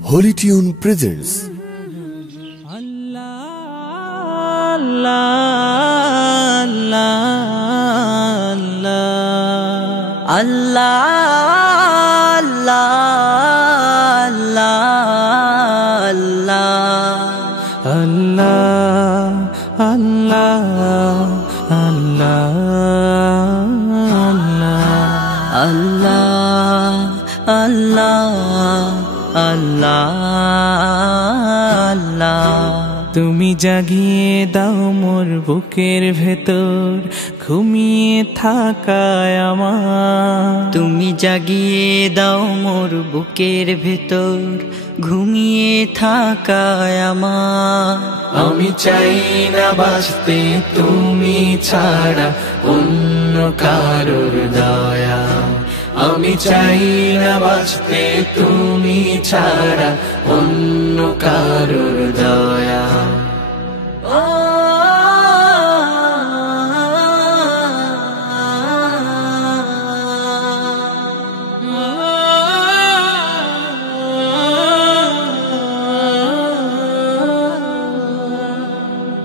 Holy Tune presents তুমি জাগিয়ে দাও মোর বুকের ভেতর ঘুমিয়ে থাকায় আমার। তুমি জাগিয়ে দাও মোর বুকের ভেতর ঘুমিয়ে থাকায় আমার। আমি চাই না বাঁচতে তুমি ছাড়া অন্য কারোর দয়া। আমি চাই না বাঁচতে তুমি ছাড়া অন্য কারোর দয়া।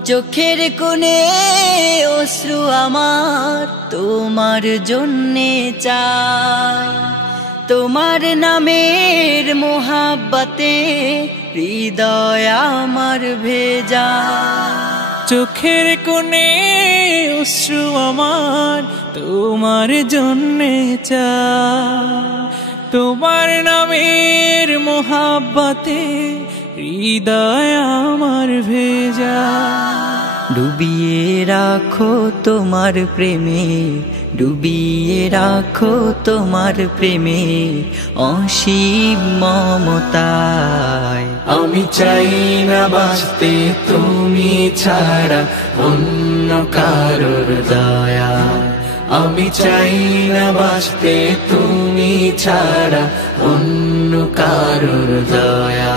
চোখের কোণে অশ্রু আমার তোমার জন্যে চাই, তোমার নামের মোহাব্বতে হৃদয় আমার ভেজা। চোখের কোণে অশ্রু আমার তোমার জন্যে চাই, তোমার নামের মোহাব্বতে হৃদয় আমার ভেজা। ডুবিয়ে রাখো তোমার প্রেমে, ডুবিয়ে রাখো তোমার প্রেমে অসীম মমতায়। আমি চাই না বাঁচতে তুমি ছাড়া অন্য কারোর দয়া। আমি চাই না বাঁচতে তুমি ছাড়া অন্য কারোর দয়া।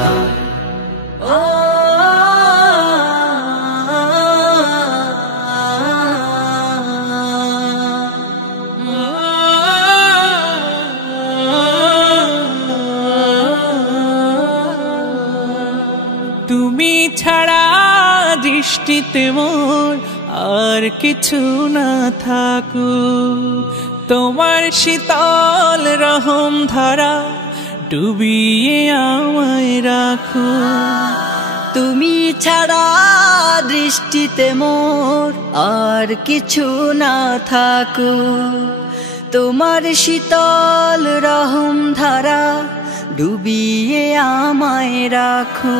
তুমি ছাড়া দৃষ্টিতে মোর আর কিছু না থাকুক, তোমার শীতল রহম ধারা ডুবিয়ে আমায় রাখো। তুমি ছাড়া দৃষ্টিতে মোর আর কিছু না থাকুক, তোমার শীতল রহম ধারা ডুবিয়ে আমায় রাখো।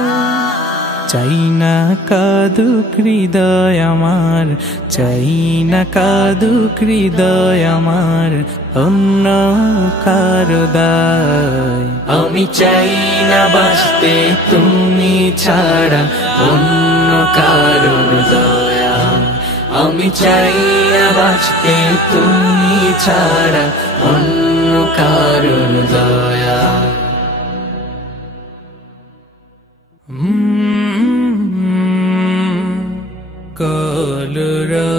চাই না কাঁদুক হৃদয় আমার, চাই না কাঁদুক হৃদয় আমার অন্য কারো দায়। আমি চাই না বাঁচতে তুমি ছাড়া অন্য কারোর দয়া। আমি চাই না বাঁচতে তুমি ছাড়া অন্য কারোর দয়া। কলরা